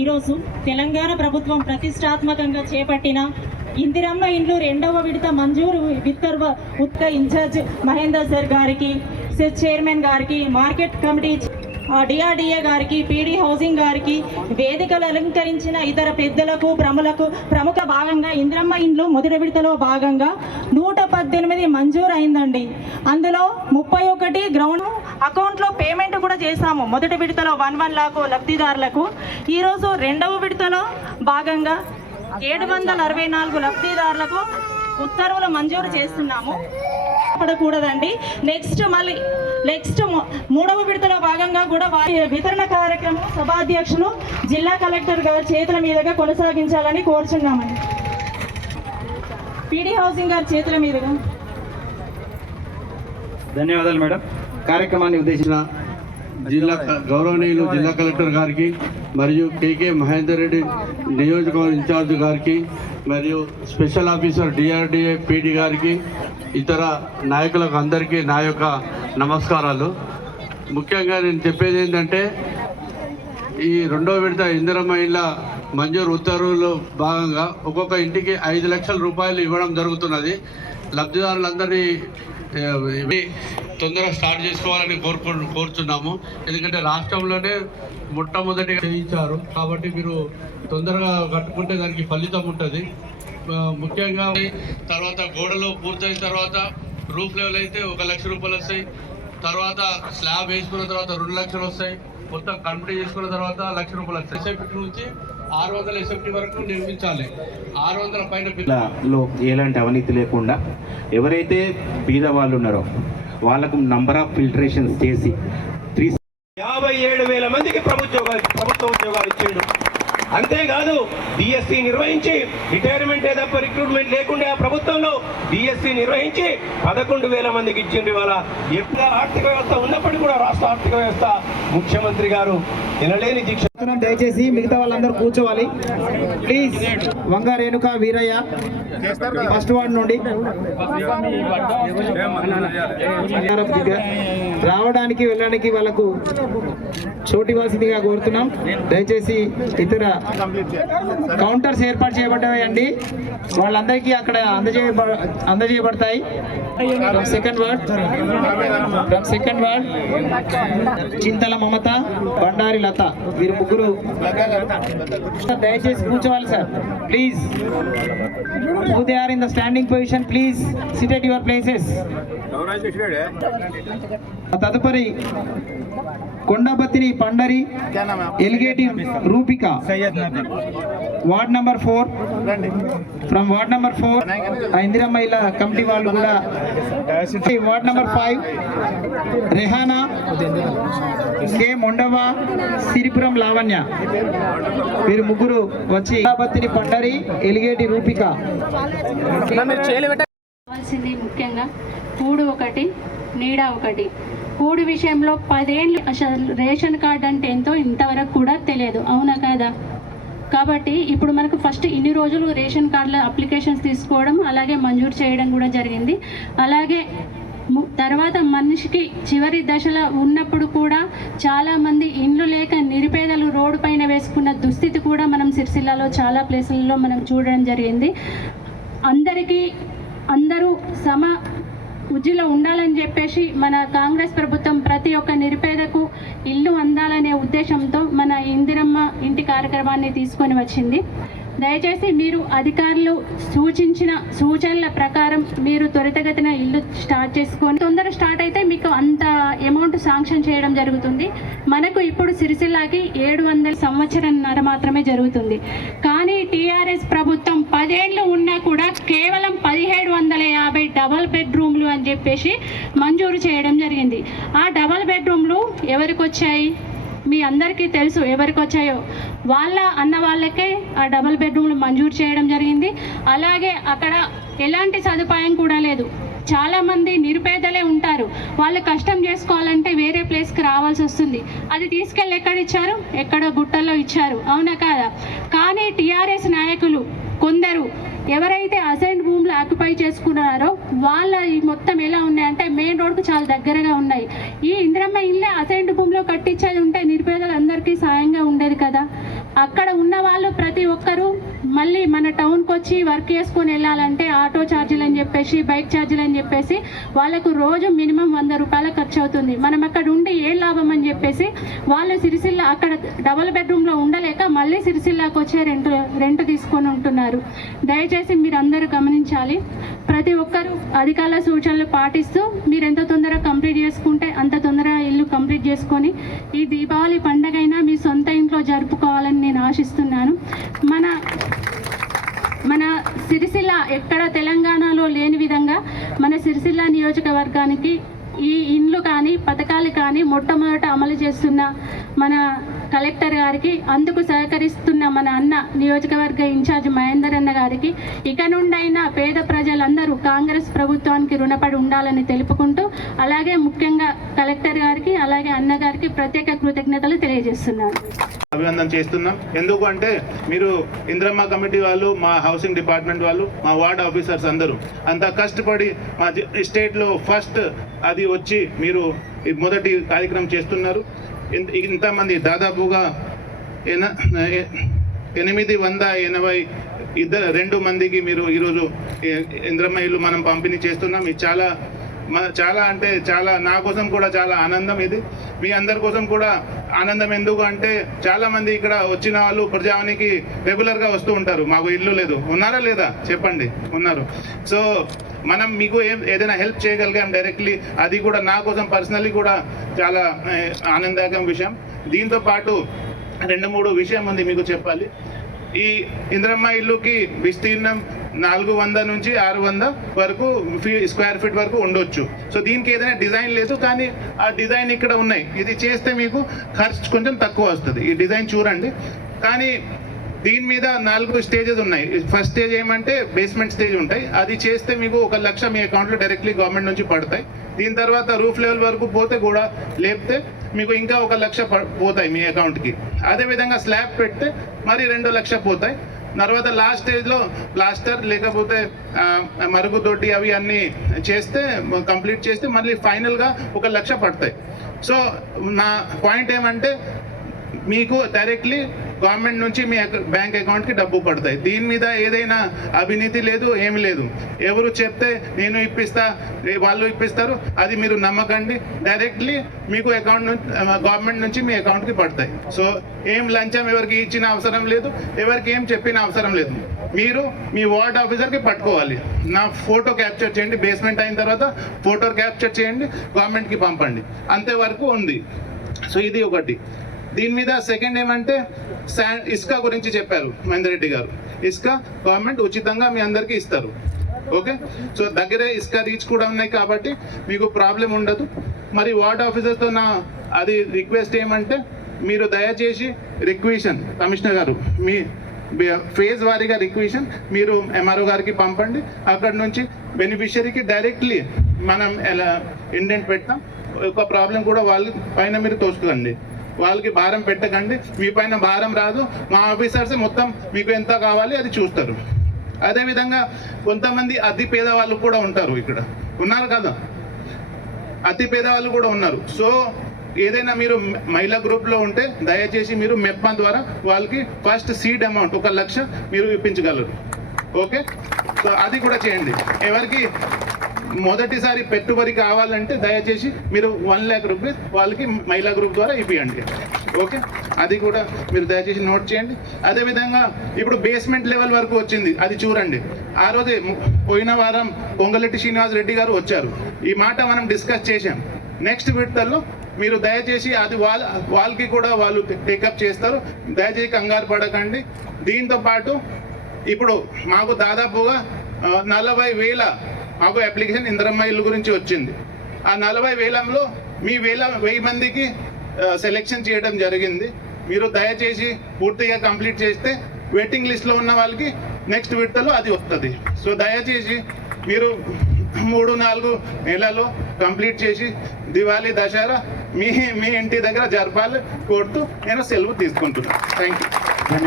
ఈరోజు తెలంగాణ ప్రభుత్వం ప్రతిష్టాత్మకంగా చేపట్టిన ఇందిరమ్మ ఇండ్లు రెండవ విడత మంజూరు విత్తర్వ ఉత్క ఇన్ఛార్జ్ మహేందర్ సార్ గారికి సెస్ చైర్మన్ గారికి మార్కెట్ కమిటీ డిఆర్డిఏ గారికి పీడీ హౌసింగ్ గారికి వేదికలు అలంకరించిన ఇతర పెద్దలకు ప్రములకు ప్రముఖ భాగంగా ఇంద్రమ్మ ఇండ్లు మొదటి విడతలో భాగంగా నూట పద్దెనిమిది మంజూరు అయిందండి. అందులో ముప్పై ఒకటి గ్రౌండ్ అకౌంట్లో పేమెంట్ కూడా చేశాము. మొదటి విడతలో వన్ వన్ లాక్ లబ్ధిదారులకు. ఈరోజు రెండవ విడతలో భాగంగా ఏడు వందల అరవై నాలుగు లబ్ధిదారులకు ఉత్తర్వులు మంజూరు చేస్తున్నాము. పడకూడదండి. నెక్స్ట్ మళ్ళీ నెక్స్ట్ మూడవ విడతలో భాగంగా కూడా వారి వితరణ కార్యక్రమం సభాధ్యక్షులు జిల్లా కలెక్టర్ గారి చేతుల మీదుగా కొనసాగించాలని కోరుచున్నామండి. పీడీ హౌసింగ్ గారి చేతుల మీదుగా. ధన్యవాదాలు మేడం. కార్యక్రమాన్ని ఉద్దేశించిన జిల్లా గౌరవనీయులు జిల్లా కలెక్టర్ గారికి మరియు కేకే మహేందర్ రెడ్డి నియోజకవర్గ ఇన్ఛార్జ్ గారికి మరియు స్పెషల్ ఆఫీసర్ డిఆర్డిఏ పీడి గారికి ఇతర నాయకులకు అందరికీ నా యొక్క నమస్కారాలు. ముఖ్యంగా నేను చెప్పేది ఏంటంటే ఈ రెండో విడత ఇందిరమహిళ మంజూరు ఉత్తర్వులు భాగంగా ఒక్కొక్క ఇంటికి ఐదు లక్షల రూపాయలు ఇవ్వడం జరుగుతున్నది. లబ్ధిదారులందరినీ తొందరగా స్టార్ట్ చేసుకోవాలని కోరుకు కోరుతున్నాము ఎందుకంటే రాష్ట్రంలోనే మొట్టమొదటి చేయించారు. కాబట్టి మీరు తొందరగా కట్టుకుంటే దానికి ఫలితం ఉంటుంది. ముఖ్యంగా తర్వాత గోడలు పూర్తయిన తర్వాత రూఫ్ లెవెల్ అయితే ఒక లక్ష రూపాయలు వస్తాయి. తర్వాత స్లాబ్ వేసుకున్న తర్వాత రెండు లక్షలు వస్తాయి. మొత్తం కంప్లీట్ చేసుకున్న తర్వాత లక్ష రూపాయలు వస్తాయి. నుంచి ఆరు వందల ఎస్ఎఫ్టీ వరకు నిర్మించాలి. ఆరు వందల పైన ఎలాంటి అవినీతి లేకుండా ఎవరైతే బీద వాళ్ళు ఉన్నారో వాళ్ళకు నంబర్ ఆఫ్ ఫిల్టరేషన్స్ చేసి త్రీ యాభై ఏడు వేల మందికి ప్రభుత్వ ఉద్యోగాలు ప్రభుత్వ ఉద్యోగాలు ఇచ్చిండు. అంతేకాదు డిఎస్సి నిర్వహించి రిటైర్మెంట్ తప్ప రిక్రూట్మెంట్ లేకుండా ఆ ప్రభుత్వంలో డిఎస్సి నిర్వహించి పదకొండు వేల మందికి ఇచ్చిండు ఇవాళ. ఎప్పుడు ఆర్థిక వ్యవస్థ ఉన్నప్పటికీ కూడా రాష్ట్ర ఆర్థిక వ్యవస్థ ముఖ్యమంత్రి గారు వినలేని దీక్ష దయచేసి మిగతా వాళ్ళందరూ కూర్చోవాలి. Please Vanga Renuka Veeraiah first ward నుండి. రావడానికి వెళ్ళడానికి వాళ్ళకు చోటి ఇవ్వాల్సిందిగా కోరుతున్నాం. దయచేసి ఇతర కౌంటర్స్ ఏర్పాటు చేయబడ్డాయండి. వాళ్ళందరికీ అక్కడ అందజేయ అందజేయబడతాయి. From second ward from second ward Chintala Mamata Bandari Lata. వీరు ముగ్గురు. దయచేసి కూర్చోవాలి sir. Please who they are in the standing position please sit at your places తదుపరి Kondabattini Pandari Eligeti Rupika. Ward number four. From ward number four Indiramma ఇలా committee వాళ్ళు కూడా. Ward number five Rehana K Mondava Siripuram Lavanya. వీరు ముగ్గురు వచ్చి కొండబత్తిని పండరి ఎలిగేటి రూపిక. ముఖ్యంగా పూడు ఒకటి నీడ ఒకటి. కూడు విషయంలో పదేళ్ళు అసలు రేషన్ కార్డ్ అంటే ఎంతో ఇంతవరకు కూడా తెలియదు. అవునా కదా? కాబట్టి ఇప్పుడు మనకు ఫస్ట్ ఇన్ని రోజులు రేషన్ కార్డుల అప్లికేషన్స్ తీసుకోవడం అలాగే మంజూరు చేయడం కూడా జరిగింది. అలాగే తర్వాత మనిషికి చివరి దశలో ఉన్నప్పుడు కూడా చాలామంది ఇండ్లు లేక నిరుపేదలు రోడ్డు పైన వేసుకున్న దుస్థితి కూడా మనం సిరిసిల్లాలో చాలా ప్లేసులలో మనం చూడడం జరిగింది. అందరికీ అందరూ సమ ఉజ్జిలో ఉండాలని చెప్పేసి మన కాంగ్రెస్ ప్రభుత్వం ప్రతి ఒక్క నిరుపేదకు ఇల్లు అందాలనే ఉద్దేశంతో మన ఇందిరమ్మ ఇంటి కార్యక్రమాన్ని తీసుకొని వచ్చింది. దయచేసి మీరు అధికారులు సూచించిన సూచనల ప్రకారం మీరు త్వరితగతిన ఇల్లు స్టార్ట్ చేసుకొని తొందర స్టార్ట్ అయితే మీకు అంత అమౌంట్ శాంక్షన్ చేయడం జరుగుతుంది. మనకు ఇప్పుడు సిరిసిల్లాకి ఏడు వందల సంవత్సరంన్నర మాత్రమే జరుగుతుంది. కానీ టీఆర్ఎస్ ప్రభుత్వం పదేళ్ళు ఉన్నా కూడా కేవలం పదిహేడు వందల యాభై డబల్ బెడ్రూమ్ అని చెప్పేసి మంజూరు చేయడం జరిగింది. ఆ డబల్ బెడ్రూమ్లు ఎవరికి వచ్చాయి మీ అందరికీ తెలుసు ఎవరికి వచ్చాయో వాళ్ళ అన్న వాళ్ళకే ఆ డబల్ బెడ్రూమ్లు మంజూరు చేయడం జరిగింది. అలాగే అక్కడ ఎలాంటి సదుపాయం కూడా లేదు. చాలామంది నిరుపేదలే ఉంటారు. వాళ్ళు కష్టం చేసుకోవాలంటే వేరే ప్లేస్కి రావాల్సి వస్తుంది. అది తీసుకెళ్ళి ఎక్కడ ఇచ్చారు? ఎక్కడో గుట్టల్లో ఇచ్చారు. అవునా కాదా? కానీ టీఆర్ఎస్ నాయకులు కొందరు ఎవరైతే అసైన్ భూములు ఆక్యుపై చేసుకున్నారో వాళ్ళ ఈ మొత్తం ఎలా ఉన్నాయంటే మెయిన్ రోడ్కు చాలా దగ్గరగా ఉన్నాయి. ఈ ఇంద్రమ్మ ఇల్లే అసైన్డ్ భూమిలో కట్టించేది ఉంటే నిరుపేదలందరికీ సాయంగా ఉండేది కదా. అక్కడ ఉన్న వాళ్ళు ప్రతి ఒక్కరూ మళ్ళీ మన టౌన్కి వచ్చి వర్క్ చేసుకొని వెళ్ళాలంటే ఆటో ఛార్జీలు అని చెప్పేసి బైక్ ఛార్జీలు అని చెప్పేసి వాళ్ళకు రోజు మినిమం వంద రూపాయలు ఖర్చు అవుతుంది మనం అక్కడ ఉండి ఏం లాభం అని చెప్పేసి వాళ్ళు సిరిసిల్ల అక్కడ డబుల్ బెడ్రూమ్లో ఉండలేక మళ్ళీ సిరిసిల్లాకు వచ్చే రెంట్ రెంట్ తీసుకొని ఉంటున్నారు. దయచేసి మీరు అందరూ గమనించాలి. ప్రతి ఒక్కరూ అధికారుల సూచనలు పాటిస్తూ మీరు ఎంత తొందరగా కంప్లీట్ చేసుకుంటే అంత తొందరగా ఇల్లు కంప్లీట్ చేసుకొని ఈ దీపావళి పండగైనా మీ సొంత ఇంట్లో జరుపుకోవాలని నేను ఆశిస్తున్నాను. మన మన సిరిసిల్ల ఎక్కడ తెలంగాణలో లేని విధంగా మన సిరిసిల్ల నియోజకవర్గానికి ఈ ఇండ్లు కానీ పథకాలు కానీ మొట్టమొదట అమలు చేస్తున్న మన కలెక్టర్ గారికి అందుకు సహకరిస్తున్న మన అన్న నియోజకవర్గ ఇన్ఛార్జ్ మహేందర్ అన్న గారికి ఇక నుండైనా పేద ప్రజలందరూ కాంగ్రెస్ ప్రభుత్వానికి రుణపడి ఉండాలని తెలుపుకుంటూ అలాగే ముఖ్యంగా కలెక్టర్ గారికి అలాగే అన్న గారికి ప్రత్యేక కృతజ్ఞతలు తెలియజేస్తున్నాను. అభినందన చేస్తున్నాం. ఎందుకు అంటే మీరు ఇంద్రమ్మ కమిటీ వాళ్ళు మా హౌసింగ్ డిపార్ట్మెంట్ వాళ్ళు మా వార్డ్ ఆఫీసర్స్ అందరూ అంత కష్టపడి మా స్టేట్లో ఫస్ట్ అది వచ్చి మీరు ఈ మొదటి కార్యక్రమం చేస్తున్నారు. ఇంతమంది దాదాపుగా ఎన- ఎనిమిది వంద ఎనభై ఇద్దరు రెండు మందికి మీరు ఈరోజు ఈ- ఇంద్రమ్మ ఇల్లు మనం పంపిణీ చేస్తున్నాం. ఇది చాలా మ- చాలా అంటే చాలా నా కోసం కూడా చాలా ఆనందం ఇది. మీ అందరి కోసం కూడా ఆనందం ఎందుకు అంటే చాలా మంది ఇక్కడ వచ్చిన వాళ్ళు ప్రజావానికి రెగ్యులర్గా వస్తూ ఉంటారు. మాకు ఇల్లు లేదు. ఉన్నారా లేదా? చెప్పండి. ఉన్నారు. సో మనం మీకు ఏం ఏదైనా హెల్ప్ చేయగలిగాం డైరెక్ట్లీ అది కూడా నా కోసం పర్సనల్లీ కూడా చాలా ఏ, ఆనందదాయకం విషయం. దీంతో పాటు రెండు మూడు విషయం ఉంది మీకు చెప్పాలి. ఈ ఇంద్రమ్మ ఇల్లుకి విస్తీర్ణం నాలుగు వంద నుంచి ఆరు వంద వరకు ఫీ స్క్వేర్ ఫీట్ వరకు ఉండొచ్చు. సో దీనికి ఏదైనా డిజైన్ లేదు కానీ ఆ డిజైన్ ఇక్కడ ఉన్నాయి. ఇది చేస్తే మీకు ఖర్చు కొంచెం తక్కువ వస్తుంది. ఈ డిజైన్ చూడండి. కానీ దీని మీద నాలుగు స్టేజెస్ ఉన్నాయి. ఫస్ట్ స్టేజ్ ఏమంటే బేస్మెంట్ స్టేజ్ ఉంటాయి. అది చేస్తే మీకు ఒక లక్ష మీ అకౌంట్లో డైరెక్ట్లీ గవర్నమెంట్ నుంచి పడతాయి. దీని తర్వాత రూఫ్ లెవెల్ వరకు పోతే కూడా లేపితే మీకు ఇంకా ఒక లక్ష ప- పోతాయి మీ అకౌంట్కి. అదేవిధంగా స్లాబ్ పెడితే మరి రెండు లక్ష పోతాయి. తర్వాత లాస్ట్ స్టేజ్లో ప్లాస్టర్ లేకపోతే మరుగుదొడ్డి అవి అన్నీ చేస్తే కంప్లీట్ చేస్తే మళ్ళీ ఫైనల్గా ఒక లక్ష పడతాయి. సో నా పాయింట్ ఏమంటే మీకు డైరెక్ట్లీ గవర్నమెంట్ నుంచి మీ బ్యాంక్ అకౌంట్కి డబ్బు పడతాయి. దీని మీద ఏదైనా అవినీతి లేదు ఏమి లేదు. ఎవరు చెప్తే నేను ఇప్పిస్తా వాళ్ళు ఇప్పిస్తారు అది మీరు నమ్మకండి. డైరెక్ట్లీ మీకు అకౌంట్ నుంచి గవర్నమెంట్ నుంచి మీ అకౌంట్కి పడతాయి. సో ఏం లంచం ఎవరికి ఇచ్చిన అవసరం లేదు ఎవరికి ఏం చెప్పిన అవసరం లేదు. మీరు మీ వార్డ్ ఆఫీసర్కి పట్టుకోవాలి. నా ఫోటో క్యాప్చర్ చేయండి బేస్మెంట్ అయిన తర్వాత ఫోటో క్యాప్చర్ చేయండి గవర్నమెంట్కి పంపండి. అంతే వరకు ఉంది. సో ఇది ఒకటి. దీని మీద సెకండ్ ఏమంటే శాండ్ ఇసుక గురించి చెప్పారు మహేందర్ రెడ్డి గారు. ఇసుక గవర్నమెంట్ ఉచితంగా మీ అందరికీ ఇస్తారు. ఓకే? సో దగ్గరే ఇసుక రీచ్ కూడా ఉన్నాయి కాబట్టి మీకు ప్రాబ్లం ఉండదు. మరి వార్డ్ ఆఫీసర్తో నా అది రిక్వెస్ట్ ఏమంటే మీరు దయచేసి రిక్వెషన్ కమిషనర్ గారు మీ ఫేజ్ వారీగా రిక్వెషన్ మీరు ఎంఆర్ఓ గారికి పంపండి. అక్కడ నుంచి బెనిఫిషరీకి డైరెక్ట్లీ మనం ఎలా ఇండెంట్ పెడతాం ఒక ప్రాబ్లం కూడా వాళ్ళ పైన మీరు తోసుకోండి. వాళ్ళకి భారం పెట్టకండి మీ పైన భారం రాదు. మా ఆఫీసర్స్ మొత్తం మీకు ఎంత కావాలి అది చూస్తారు. అదేవిధంగా కొంతమంది అతి పేదవాళ్ళు కూడా ఉంటారు ఇక్కడ. ఉన్నారు కదా? అతి పేదవాళ్ళు కూడా ఉన్నారు. సో ఏదైనా మీరు మహిళా గ్రూప్లో ఉంటే దయచేసి మీరు మెప్పా ద్వారా వాళ్ళకి ఫస్ట్ సీడ్ అమౌంట్ ఒక లక్ష మీరు ఇప్పించగలరు. ఓకే? సో అది కూడా చేయండి. ఎవరికి మొదటిసారి పెట్టుబడి కావాలంటే దయచేసి మీరు వన్ ల్యాక్ రూపీస్ వాళ్ళకి మహిళా గ్రూప్ ద్వారా ఇప్పియండి. ఓకే అది కూడా మీరు దయచేసి నోట్ చేయండి. అదేవిధంగా ఇప్పుడు బేస్మెంట్ లెవెల్ వరకు వచ్చింది. అది చూడండి. ఆ రోజే పోయిన వారం పొంగలెట్టి శ్రీనివాస్ రెడ్డి గారు వచ్చారు. ఈ మాట మనం డిస్కస్ చేశాం. నెక్స్ట్ విడతల్లో మీరు దయచేసి అది వాళ్ళ వాళ్ళకి కూడా వాళ్ళు టేకప్ చేస్తారు. దయచేసి కంగారు పడకండి. దీంతో పాటు ఇప్పుడు మాకు దాదాపుగా నలభై వేల మాకు అప్లికేషన్ ఇంద్రమ్మ ఇల్లు గురించి వచ్చింది. ఆ నలభై వేలంలో మీ వేల వెయ్యి మందికి సెలెక్షన్ చేయడం జరిగింది. మీరు దయచేసి పూర్తిగా కంప్లీట్ చేస్తే వెయిటింగ్ లిస్ట్లో ఉన్న వాళ్ళకి నెక్స్ట్ విడతలో అది వస్తుంది. సో దయచేసి మీరు మూడు నాలుగు నెలలో కంప్లీట్ చేసి దివాళీ దసరా మీ మీ ఇంటి దగ్గర జరపాలి కోరుతూ నేను సెలవు తీసుకుంటున్నాను థ్యాంక్ యూ